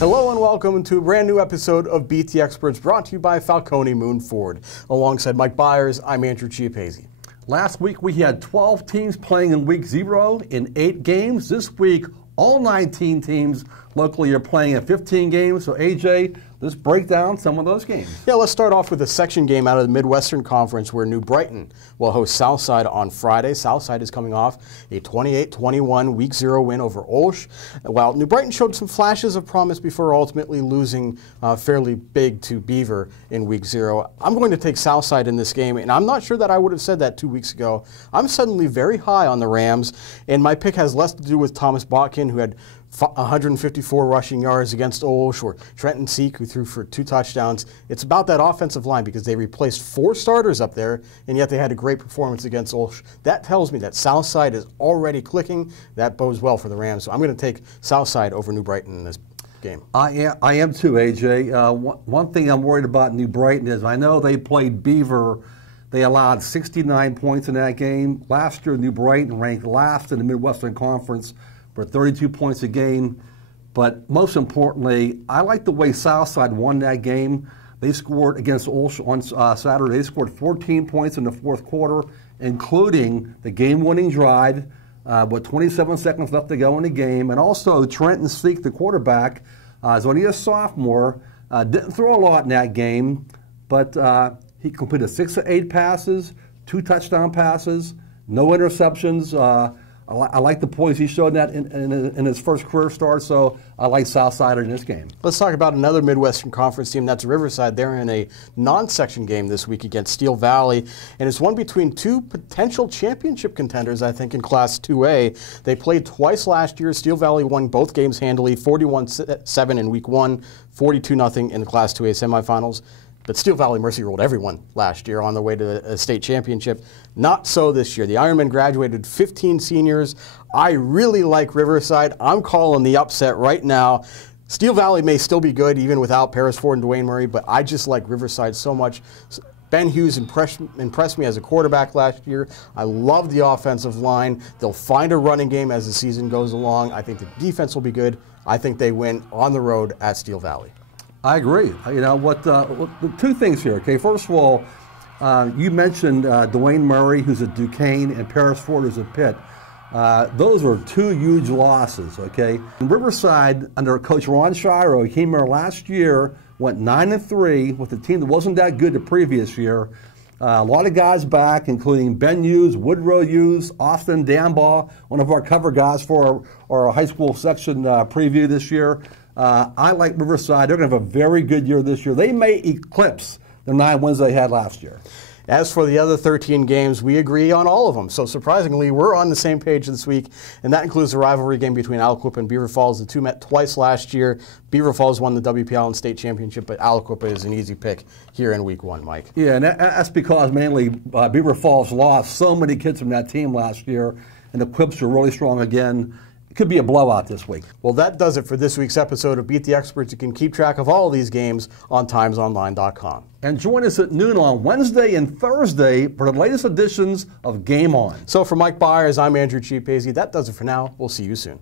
Hello and welcome to a brand new episode of Beat the Experts, brought to you by Falcone Moon Ford. Alongside Mike Bires, I'm Andrew Chiappazzi. Last week we had 12 teams playing in week 0 in 8 games. This week, all 19 teams locally are playing in 15 games. So AJ, let's break down some of those games. Yeah, let's start off with a section game out of the Midwestern Conference where New Brighton will host Southside on Friday. Southside is coming off a 28-21 week 0 win over Olsh. While New Brighton showed some flashes of promise before ultimately losing fairly big to Beaver in week 0. I'm going to take Southside in this game, and I'm not sure that I would have said that 2 weeks ago. I'm suddenly very high on the Rams, and my pick has less to do with Thomas Botkin, who had 154 rushing yards against Olsh, or Trenton Seek, who threw for 2 touchdowns. It's about that offensive line because they replaced 4 starters up there, and yet they had a great performance against Olsh. That tells me that Southside is already clicking. That bodes well for the Rams. So I'm going to take Southside over New Brighton in this game. I am too, AJ. One thing I'm worried about New Brighton is I know they played Beaver. They allowed 69 points in that game. Last year, New Brighton ranked last in the Midwestern Conference for 32 points a game. But most importantly, I like the way Southside won that game. They scored against Olsh on Saturday. They scored 14 points in the fourth quarter, including the game-winning drive with 27 seconds left to go in the game. And also, Trenton Seek, the quarterback, is only a sophomore, didn't throw a lot in that game, but he completed 6 of 8 passes, 2 touchdown passes, no interceptions. I like the poise he showed that in his first career start, so I like Southside in this game. Let's talk about another Midwestern Conference team. That's Riverside. They're in a non-section game this week against Steel Valley, and it's one between 2 potential championship contenders, I think, in Class 2A. They played twice last year. Steel Valley won both games handily, 41-7 in week 1, 42-0 in the Class 2A semifinals. But Steel Valley Mercy rolled everyone last year on their way to a state championship. Not so this year. The Ironmen graduated 15 seniors. I really like Riverside. I'm calling the upset right now. Steel Valley may still be good even without Paris Ford and Dwayne Murray, but I just like Riverside so much. Ben Hughes impressed me as a quarterback last year. I love the offensive line. They'll find a running game as the season goes along. I think the defense will be good. I think they win on the road at Steel Valley. I agree. You know what? The 2 things here. Okay, first of all, you mentioned Dwayne Murray, who's at Duquesne, and Paris Ford, who's at Pitt. Those are 2 huge losses. Okay, and Riverside under Coach Ron Shiro, he came here last year, went 9-3 with a team that wasn't that good the previous year. A lot of guys back, including Ben Hughes, Woodrow Hughes, Austin Dambaugh, one of our cover guys for our high school section preview this year. I like Riverside. They're going to have a very good year this year. They may eclipse the 9 wins they had last year. As for the other 13 games, we agree on all of them. So surprisingly, we're on the same page this week, and that includes the rivalry game between Aliquippa and Beaver Falls. The 2 met twice last year. Beaver Falls won the WP Allen State Championship, but Aliquippa is an easy pick here in week 1, Mike. Yeah, and that's because mainly Beaver Falls lost so many kids from that team last year, and the Quips are really strong again. It could be a blowout this week. Well, that does it for this week's episode of Beat the Experts. You can keep track of all of these games on timesonline.com. And join us at noon on Wednesday and Thursday for the latest editions of Game On. So for Mike Bires, I'm Andrew Chiappazzi. That does it for now. We'll see you soon.